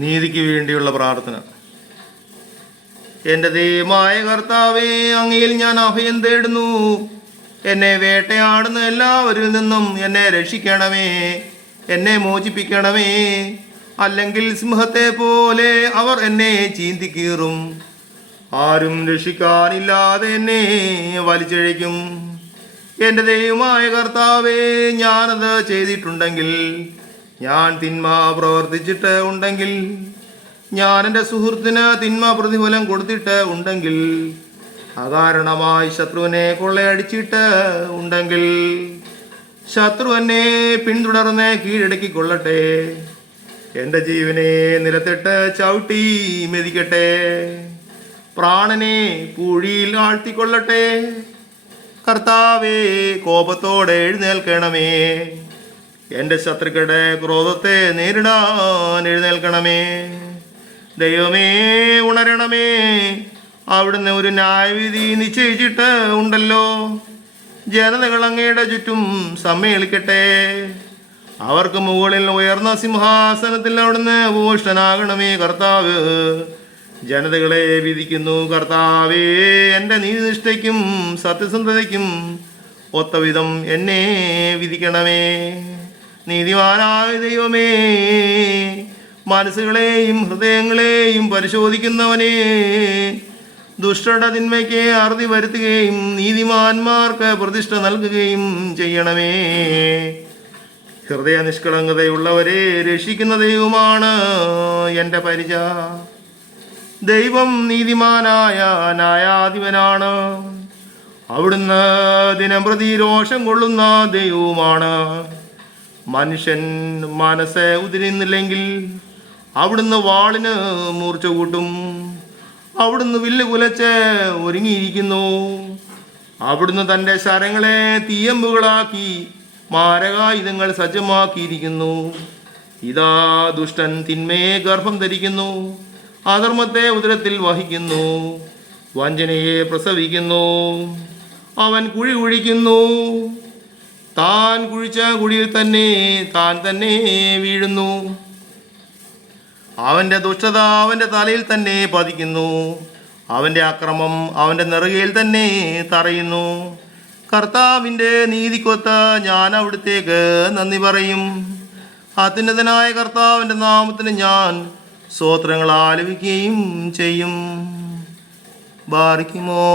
നീതിക്ക് വേണ്ടിയുള്ള പ്രാർത്ഥന. എൻ്റെ ദൈവമായ കർത്താവേ, അങ്ങയിൽ ഞാൻ അഭയം തേടുന്നു. എന്നെ വേട്ടയാടുന്ന എല്ലാവരിൽ നിന്നും എന്നെ രക്ഷിക്കണമേ, എന്നെ മോചിപ്പിക്കണമേ. അല്ലെങ്കിൽ സിംഹത്തെ പോലെ അവർ എന്നെ ചീന്തിക്കീറും. ആരും രക്ഷിക്കാനില്ലാതെ എന്നെ വലിച്ചിഴയ്ക്കും. എൻ്റെ ദൈവമായ കർത്താവേ, ഞാനത് ചെയ്തിട്ടുണ്ടെങ്കിൽ, ഞാൻ തിന്മ പ്രവർത്തിച്ചിട്ട് ഉണ്ടെങ്കിൽ, ഞാൻ എൻ്റെ സുഹൃത്തിന് തിന്മ പ്രതിഫലം കൊടുത്തിട്ട് ഉണ്ടെങ്കിൽ, അകാരണമായി ശത്രുവിനെ കൊള്ളയടിച്ചിട്ട് ഉണ്ടെങ്കിൽ, ശത്രു എന്നെ പിന്തുടർന്ന് കീഴടക്കിക്കൊള്ളട്ടെ. എൻ്റെ ജീവനെ നിലത്തിട്ട് ചവിട്ടി മെതിക്കട്ടെ. പ്രാണനെ പൂഴിയിൽ ആഴ്ത്തിക്കൊള്ളട്ടെ. കർത്താവേ, കോപത്തോടെ എഴുന്നേൽക്കണമേ. എൻ്റെ ശത്രുക്കളുടെ ക്രോധത്തെ നേരിടാൻ എഴുന്നേൽക്കണമേ. ദൈവമേ, ഉണരണമേ. അവിടുന്ന് ഒരു ന്യായവിധി നിശ്ചയിച്ചിട്ട് ഉണ്ടല്ലോ. ജനതകൾ അങ്ങയുടെ ചുറ്റും സമ്മേളിക്കട്ടെ. അവർക്ക് മുകളിൽ ഉയർന്ന സിംഹാസനത്തിൽ അവിടുന്ന് ഭൂഷണനാകണമേ. കർത്താവ് ജനതകളെ വിധിക്കുന്നു. കർത്താവേ, എൻ്റെ നീതിനിഷ്ഠയ്ക്കും സത്യസന്ധതയ്ക്കും ഒത്തവിധം എന്നെ വിധിക്കണമേ. നീതിമാനായ ദൈവമേ, മനസ്സുകളെയും ഹൃദയങ്ങളെയും പരിശോധിക്കുന്നവനെ, ദുഷ്ടരുടെ തിന്മയ്ക്ക് അറുതി വരുത്തുകയും നീതിമാന്മാർക്ക് പ്രതിഷ്ഠ നൽകുകയും ചെയ്യണമേ. ഹൃദയ നിഷ്കളങ്കതയുള്ളവരെ രക്ഷിക്കുന്ന ദൈവമാണ് എൻ്റെ പരിച. ദൈവം നീതിമാനായ ന്യായാധിപനാണ്. അവിടുന്ന് ദിനംപ്രതി രോഷം കൊള്ളുന്ന ദൈവവുമാണ്. മനുഷ്യൻ മനസ്സ് ഉതിരുന്നില്ലെങ്കിൽ അവിടുന്ന് വാളിന് മൂർച്ച കൂട്ടും. അവിടുന്ന് വില്ല് കുലച്ച് ഒരുങ്ങിയിരിക്കുന്നു. അവിടുന്ന് തൻ്റെ ശരങ്ങളെ തീയമ്പുകളാക്കി മാരകായുധങ്ങൾ സജ്ജമാക്കിയിരിക്കുന്നു. ഇതാ, ദുഷ്ടൻ തിന്മയെ ഗർഭം ധരിക്കുന്നു, അധർമ്മത്തെ ഉദരത്തിൽ വഹിക്കുന്നു, വഞ്ചനയെ പ്രസവിക്കുന്നു. അവൻ കുഴി കുഴിക്കുന്നു, താൻ കുഴിച്ച കുഴിയിൽ തന്നെ താൻ തന്നെ വീഴുന്നു. അവൻ്റെ ദുഷ്ടത അവൻ്റെ തലയിൽ തന്നെ പതിക്കുന്നു, അവൻ്റെ അക്രമം അവൻ്റെ നെറുകയിൽ തന്നെ തറയുന്നു. കർത്താവിൻ്റെ നീതിക്കൊത്ത് ഞാൻ അവിടുത്തേക്ക് നന്ദി പറയും. അത്യുന്നതനായ കർത്താവിൻ്റെ നാമത്തിന് ഞാൻ സ്തോത്രങ്ങൾ ആലപിക്കുകയും ചെയ്യും. ബാറിക്കുമോ.